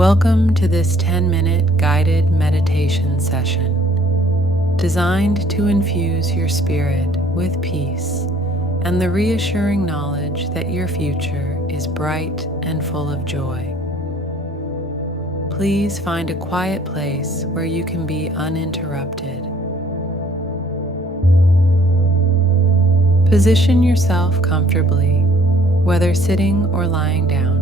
Welcome to this 10-minute guided meditation session designed to infuse your spirit with peace and the reassuring knowledge that your future is bright and full of joy. Please find a quiet place where you can be uninterrupted. Position yourself comfortably, whether sitting or lying down.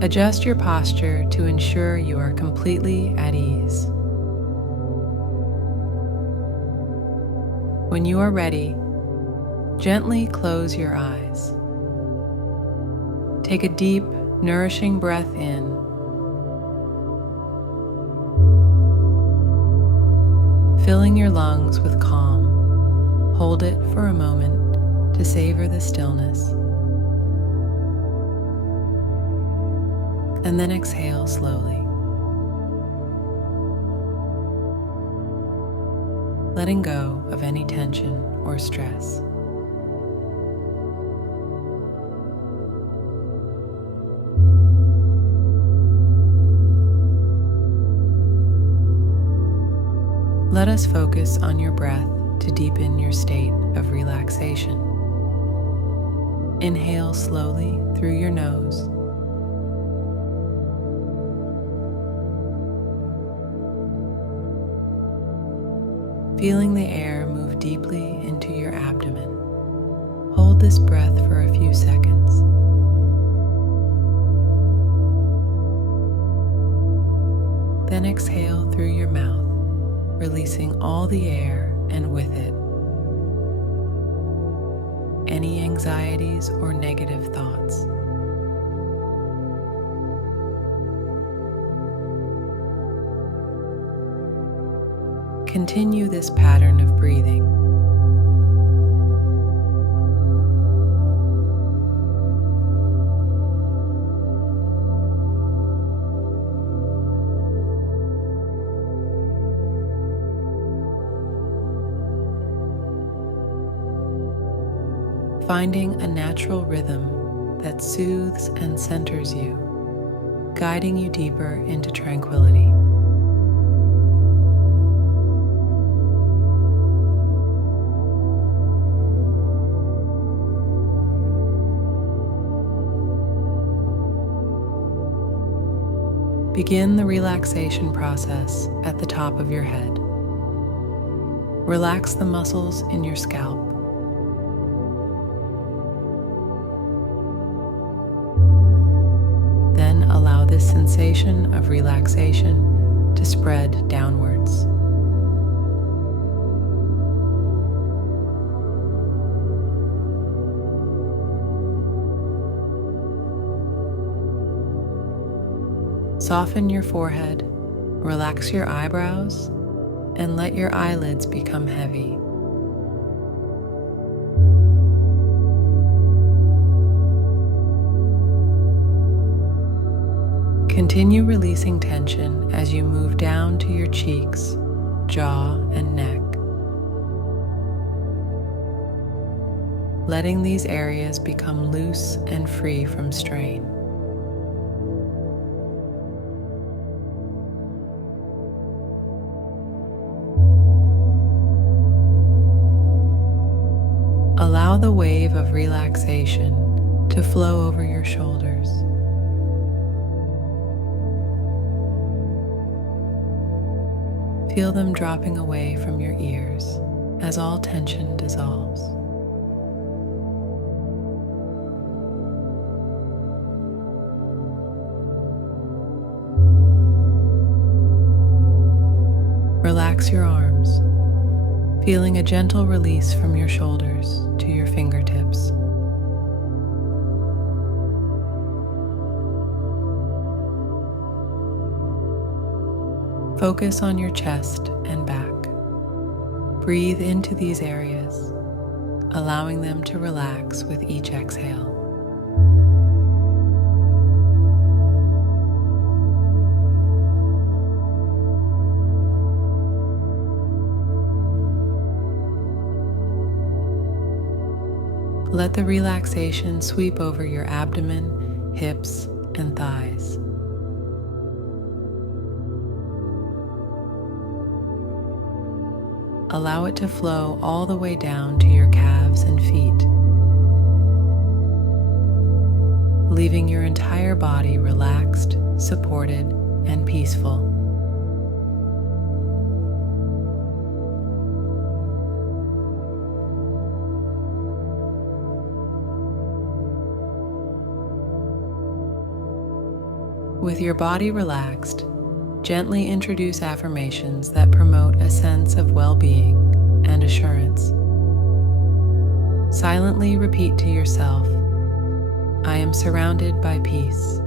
Adjust your posture to ensure you are completely at ease. When you are ready, gently close your eyes. Take a deep, nourishing breath in. Filling your lungs with calm. Hold it for a moment to savor the stillness. And then exhale slowly, letting go of any tension or stress. Let us focus on your breath to deepen your state of relaxation. Inhale slowly through your nose. Feeling the air move deeply into your abdomen. Hold this breath for a few seconds. Then exhale through your mouth, releasing all the air and with it any anxieties or negative thoughts. Continue this pattern of breathing. Finding a natural rhythm that soothes and centers you, guiding you deeper into tranquility. Begin the relaxation process at the top of your head. Relax the muscles in your scalp. Then allow this sensation of relaxation to spread downwards. Soften your forehead, relax your eyebrows, and let your eyelids become heavy. Continue releasing tension as you move down to your cheeks, jaw, and neck, letting these areas become loose and free from strain. Allow the wave of relaxation to flow over your shoulders. Feel them dropping away from your ears as all tension dissolves. Relax your arms, feeling a gentle release from your shoulders to your fingertips. Focus on your chest and back. Breathe into these areas, allowing them to relax with each exhale. Let the relaxation sweep over your abdomen, hips, and thighs. Allow it to flow all the way down to your calves and feet, leaving your entire body relaxed, supported, and peaceful. With your body relaxed, gently introduce affirmations that promote a sense of well-being and assurance. Silently repeat to yourself, "I am surrounded by peace.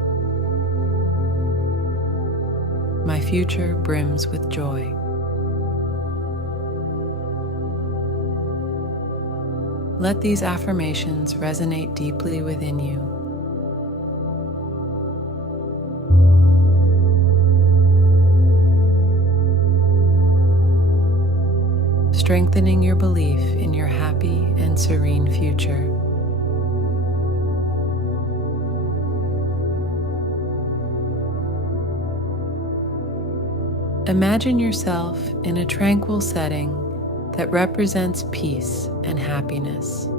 My future brims with joy." Let these affirmations resonate deeply within you. Strengthening your belief in your happy and serene future. Imagine yourself in a tranquil setting that represents peace and happiness.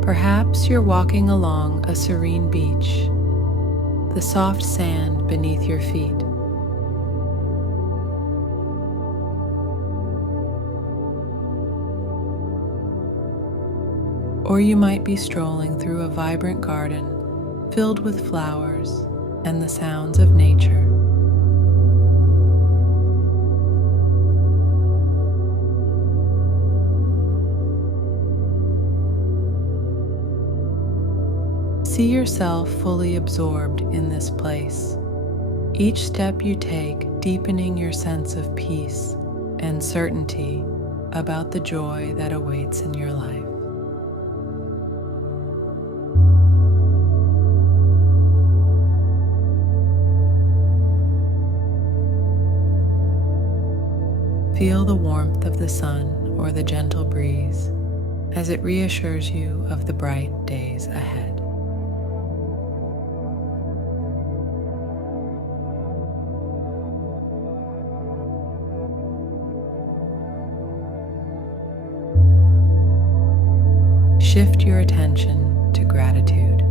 Perhaps you're walking along a serene beach, the soft sand beneath your feet. Or you might be strolling through a vibrant garden filled with flowers and the sounds of nature. See yourself fully absorbed in this place, each step you take deepening your sense of peace and certainty about the joy that awaits in your life. Feel the warmth of the sun or the gentle breeze as it reassures you of the bright days ahead. Shift your attention to gratitude.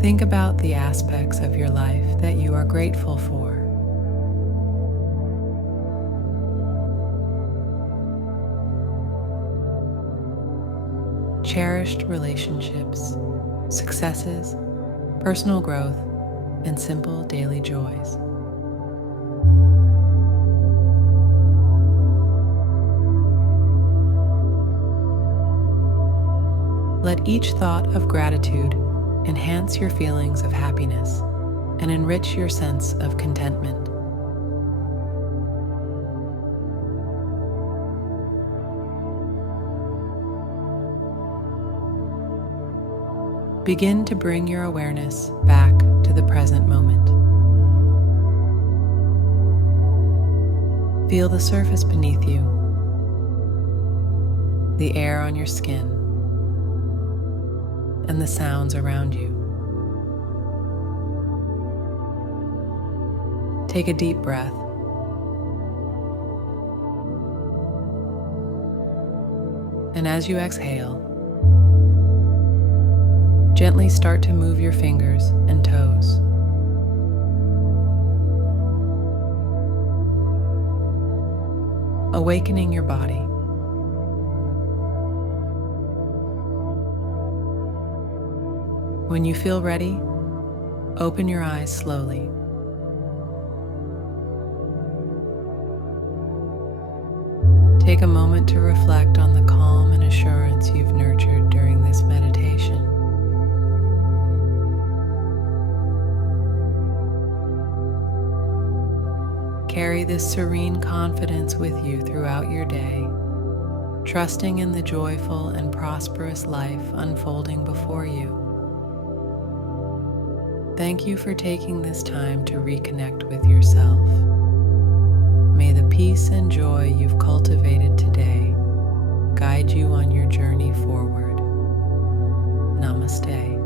Think about the aspects of your life that you are grateful for. Cherished relationships, successes, personal growth, and simple daily joys. Let each thought of gratitude enhance your feelings of happiness and enrich your sense of contentment. Begin to bring your awareness back to the present moment. Feel the surface beneath you, the air on your skin, and the sounds around you. Take a deep breath. And as you exhale, gently start to move your fingers and toes. Awakening your body. When you feel ready, open your eyes slowly. Take a moment to reflect on the calm and assurance you've nurtured during this meditation. Carry this serene confidence with you throughout your day, trusting in the joyful and prosperous life unfolding before you. Thank you for taking this time to reconnect with yourself. May the peace and joy you've cultivated today guide you on your journey forward. Namaste.